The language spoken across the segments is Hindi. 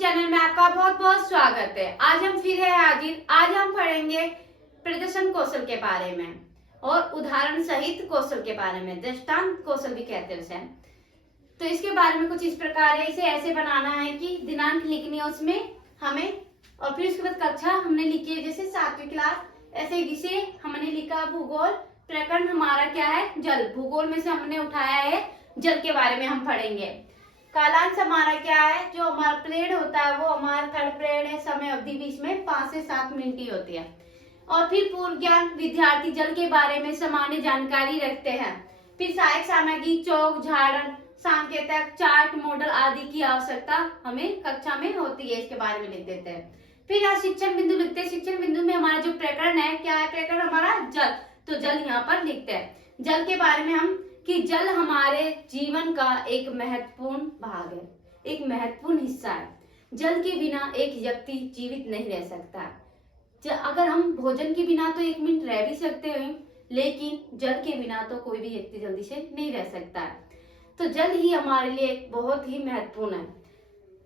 चैनल में आपका बहुत बहुत स्वागत है। आज हम फिर है हाजिर। आज हम पढ़ेंगे प्रदर्शन कौशल के बारे में और उदाहरण सहित कौशल के बारे में, दृष्टांत कौशल भी कहते हैं उसे। तो इसके बारे में कुछ इस प्रकार है। इसे ऐसे बनाना है कि दिनांक लिखनी है उसमें हमें, और फिर उसके बाद कक्षा हमने लिखी है जैसे 7वीं क्लास, ऐसे विषय हमने लिखा भूगोल। प्रकरण हमारा क्या है? जल। भूगोल में से हमने उठाया है जल के बारे में हम पढ़ेंगे। कालांश हमारा क्या है? जो हमारा पीरियड होता है वो हमारा थर्ड पीरियड है। समय अवधि भी इसमें 5 से 7 मिनट की होती है। और फिर पूर्व ज्ञान, विद्यार्थी जल के बारे में सामान्य जानकारी रखते हैं। फिर सहायक सामग्री, चौक, झाड़न, सांकेतक, चार्ट, मॉडल आदि की आवश्यकता हमें कक्षा में होती है, इसके बारे में लिख देते हैं। फिर यहाँ शिक्षण बिंदु लिखते हैं। शिक्षण बिंदु में हमारा जो प्रकरण है, क्या है प्रकरण हमारा? जल। तो जल यहाँ पर लिखते हैं। जल के बारे में हम कि जल हमारे जीवन का एक महत्वपूर्ण भाग है, एक महत्वपूर्ण हिस्सा है। जल के बिना एक व्यक्ति जीवित नहीं रह सकता। अगर हम भोजन के बिना तो 1 मिनट रह भी सकते हैं, लेकिन जल के बिना तो कोई भी व्यक्ति जल्दी से नहीं रह सकता है। तो जल ही हमारे लिए बहुत ही महत्वपूर्ण है।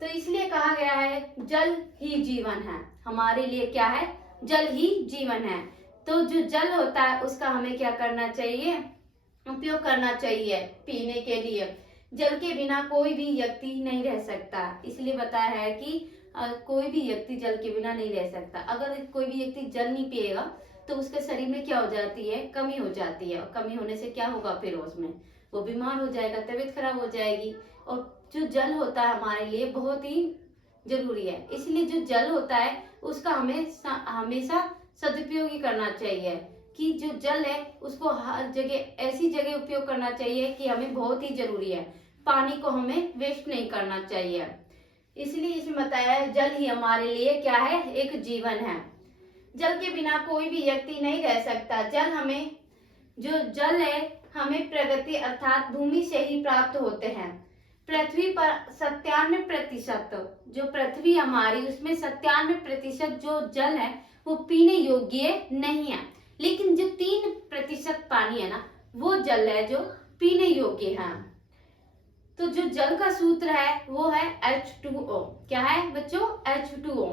तो इसलिए कहा गया है जल ही जीवन है। हमारे लिए क्या है? जल ही जीवन है। तो जो जल होता है उसका हमें क्या करना चाहिए? उपयोग करना चाहिए पीने के लिए। जल के बिना कोई भी व्यक्ति नहीं रह सकता। इसलिए बताया है कि कोई भी व्यक्ति जल के बिना नहीं रह सकता। अगर कोई भी व्यक्ति जल नहीं पिएगा तो उसके शरीर में क्या हो जाती है? कमी हो जाती है। और कमी होने से क्या होगा? फिर उसमें वो बीमार हो जाएगा, तबीयत खराब हो जाएगी। और जो जल होता है हमारे लिए बहुत ही जरूरी है। इसलिए जो जल होता है उसका हमें हमेशा सदुपयोग ही करना चाहिए। कि जो जल है उसको हर जगह, ऐसी जगह उपयोग करना चाहिए कि हमें बहुत ही जरूरी है। पानी को हमें वेस्ट नहीं करना चाहिए। इसलिए इसमें बताया है जल ही हमारे लिए क्या है? एक जीवन है। जल के बिना कोई भी व्यक्ति नहीं रह सकता। जल हमें, जो जल है हमें प्रगति अर्थात भूमि से ही प्राप्त होते हैं। पृथ्वी पर 97%, जो पृथ्वी हमारी उसमें 97% जो जल है वो पीने योग्य नहीं है। लेकिन जो 3% पानी है ना, वो जल है जो पीने योग्य है। तो जो जल का सूत्र है वो है H2O। क्या है बच्चों? H2O।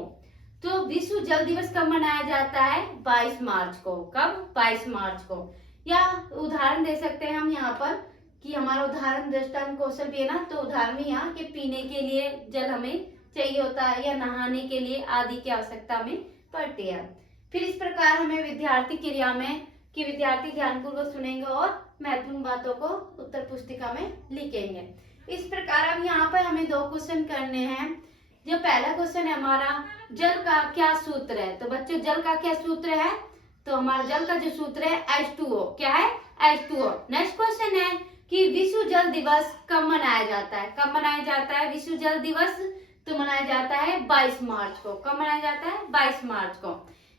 तो विश्व जल दिवस कब मनाया जाता है? 22 मार्च को। कब? 22 मार्च को। या उदाहरण दे सकते हैं हम यहाँ पर कि हमारा उदाहरण दृष्टांत कौशल भी है ना, तो उदाहरण में यहाँ के पीने के लिए जल हमें चाहिए होता है या नहाने के लिए आदि की आवश्यकता हमें पड़ती है। फिर इस प्रकार हमें विद्यार्थी क्रिया में कि विद्यार्थी ध्यानपूर्वक सुनेंगे और महत्वपूर्ण बातों को उत्तर पुस्तिका में लिखेंगे। इस प्रकार अब यहाँ पर हमें 2 क्वेश्चन करने हैं। जो पहला क्वेश्चन है हमारा, जल का क्या सूत्र है? तो बच्चों जल का क्या सूत्र है? तो हमारा जल का जो सूत्र है H2O। क्या है? H2O। नेक्स्ट क्वेश्चन है कि विश्व जल दिवस कब मनाया जाता है? कब मनाया जाता है विश्व जल दिवस? तो मनाया जाता है 22 मार्च को। कब मनाया जाता है? 22 मार्च को।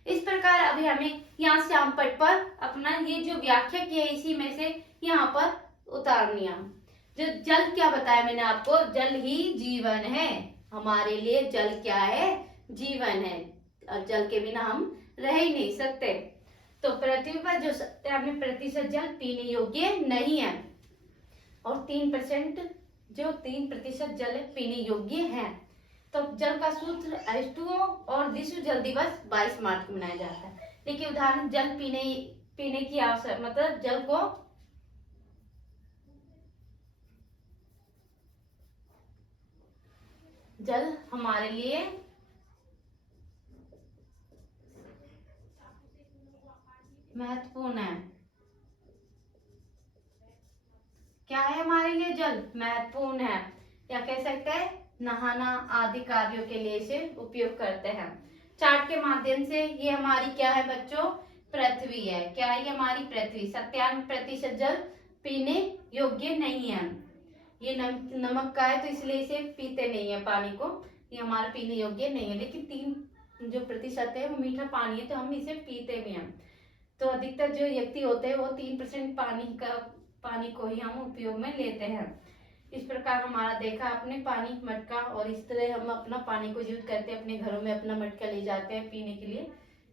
इस प्रकार अभी हमें यहाँ श्याम पट पर अपना ये जो व्याख्या की है इसी में से यहाँ पर उतारनी है। जो जल क्या बताया मैंने आपको? जल ही जीवन है। हमारे लिए जल क्या है? जीवन है। और जल के बिना हम रह ही नहीं सकते। तो पृथ्वी पर जो 97% जल पीने योग्य नहीं है और 3% जल पीने योग्य है। तो जल का सूत्र H2O और विश्व जल दिवस 22 मार्च को मनाया जाता है। देखिए उदाहरण, जल पीने की आवश्यक मतलब जल को जल हमारे लिए महत्वपूर्ण है। क्या है हमारे लिए? जल महत्वपूर्ण है। या कह सकते हैं नहाना आदि कार्यों के लिए इसे उपयोग करते हैं। चार्ट के माध्यम से ये हमारी क्या है बच्चों? पृथ्वी है। क्या है? ये हमारी पृथ्वी। 97% जल पीने योग्य नहीं है। ये नमक का है तो इसलिए इसे पीते नहीं है पानी को। ये हमारा पीने योग्य नहीं है। लेकिन 3 जो प्रतिशत है वो मीठा पानी है तो हम इसे पीते भी हैं। तो अधिकतर जो व्यक्ति होते हैं वो 3% पानी को ही हम उपयोग में लेते हैं। इस प्रकार हमारा देखा अपने पानी मटका, और इस तरह हम अपना पानी को यूज करते हैं। अपने घरों में अपना मटका ले जाते हैं, पीने के लिए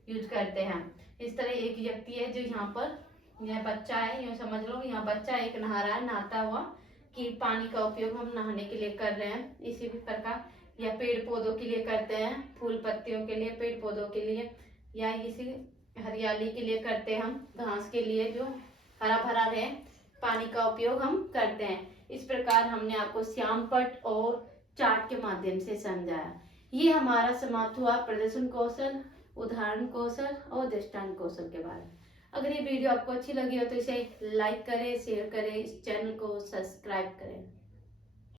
यूज करते हैं। इस तरह एक व्यक्ति है जो यहाँ पर, यह बच्चा है, यूँ समझ लो यहाँ बच्चा एक नहा रहा है, नहाता हुआ कि पानी का उपयोग हम नहाने के लिए कर रहे हैं। इसी प्रकार या पेड़ पौधों के लिए करते हैं, फूल पत्तियों के लिए, पेड़ पौधों के लिए, या इसी हरियाली के लिए करते हैं हम, घास के लिए जो हरा भरा रहे, पानी का उपयोग हम करते हैं। इस प्रकार हमने आपको श्यामपट्ट और चार्ट के माध्यम से समझाया। ये हमारा समाप्त हुआ प्रदर्शन कौशल, उदाहरण कौशल और दृष्टांत कौशल के बारे में। अगर ये वीडियो आपको अच्छी लगी हो तो इसे लाइक करें, शेयर करें, इस चैनल को सब्सक्राइब करें।